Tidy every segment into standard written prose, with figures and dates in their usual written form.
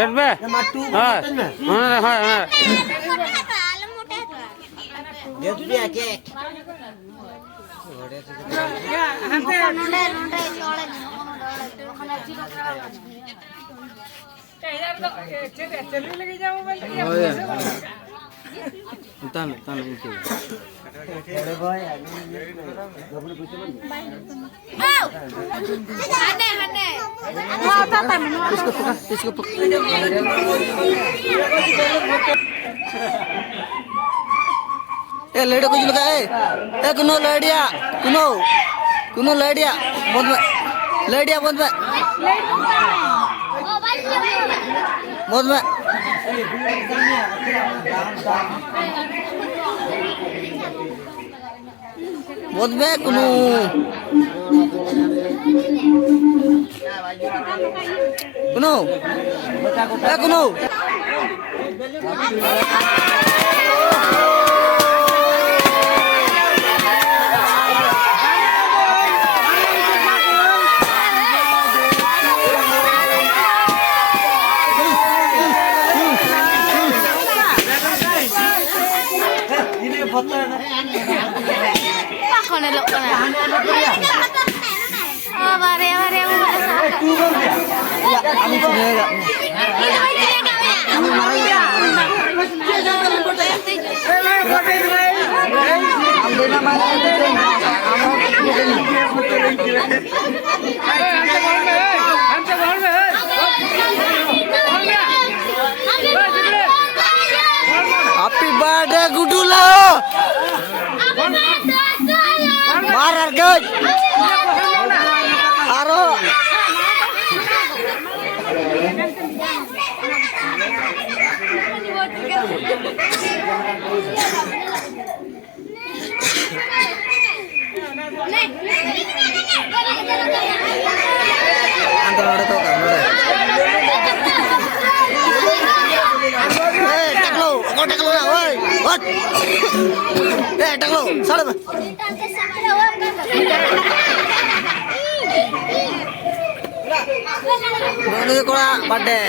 Gate पे हां हां हां गेट पे के হাতে चली लगी जाओ तान तान ऊपर अरे भाई हने हने हां ताता में इसको पकड़ ए लेडो कुछ लगा ए कुनो लेडिया कुनो लेडिया बंद में लेडिया बंद में बंद में बंद में कुनो कुनो ए कुनो Kau nak lupa nak? Oh, bare. Ya, kami sini enggak. Happy birthday Gudula. Marar guys. Aro. Antar ada kau kan? Kau tak keluar, woi. What? Tak keluar. Salah apa? Ini kau pada.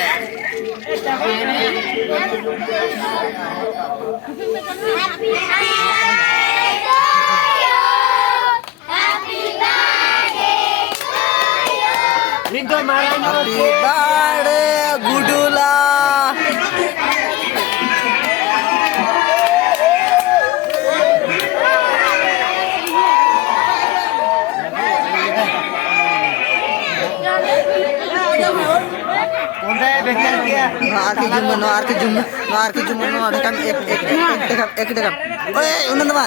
Happy birthday, Gudula. Noar ke jumlah, dekat ek dekat. Oh, undan apa?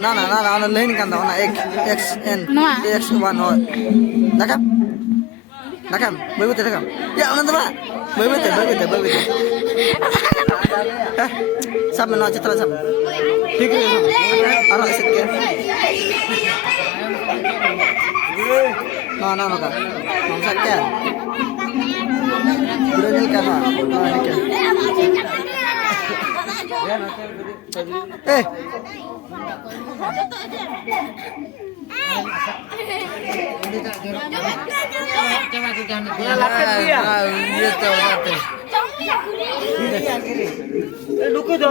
Nah, lain kan dah, XN, X1 oh, nakam, baru tu nakam. Ya, undan apa? Baru tu. Sam mana citra sam. ठीक है आराम से क्या ना का हम सब क्या पूरा नहीं करना ए ये तो बात है रुको दो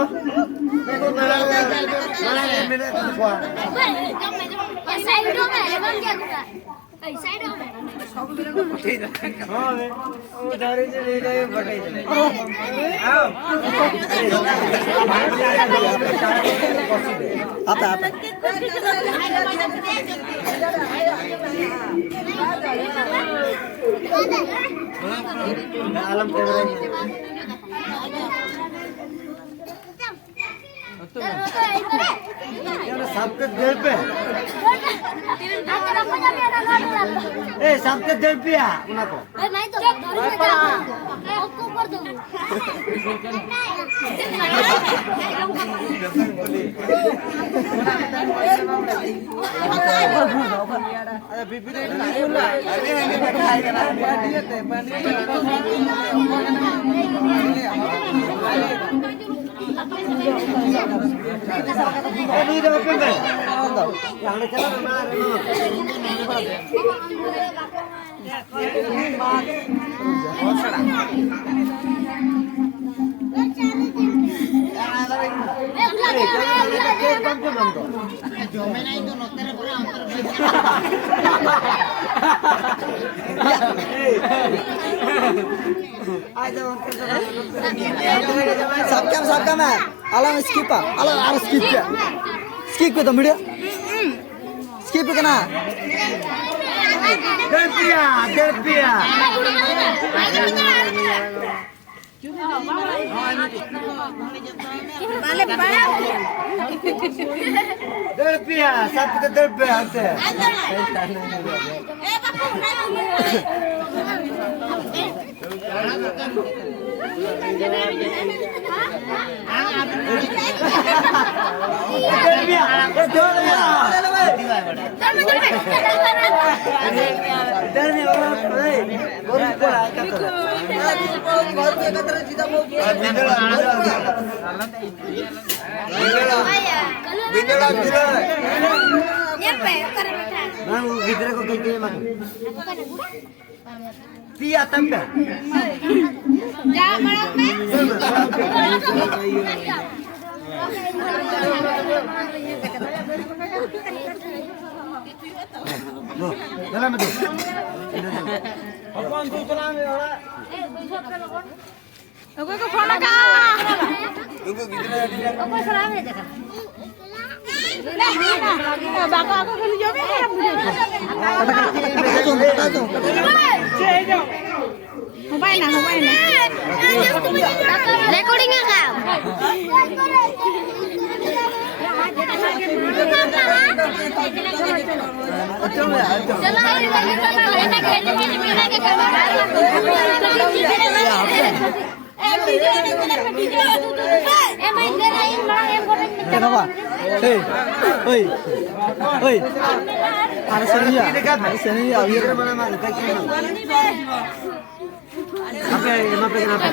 apa alam सबके दिल पे सबके दिल पे उनको सबका मैं alam skip alam harus skip ke tuh media skip ke na Delpia. Delpia, satu ke Delpia ante. Tia tampe. Dalam itu. Apaan tu jalan orang? Aku ke phone ka. Tunggu gini dia. Aku salam ni dekat. Bako aku kali jobe ni. Mobile na. Recording ka. Kenapa? Hei, harus sini ya, biar Mana-mana kaki mana? Apa kenapa?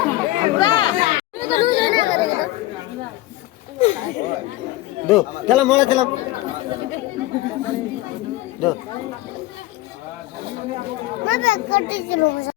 Duh, dalam mulai dalam. Duh. Mama, kau tu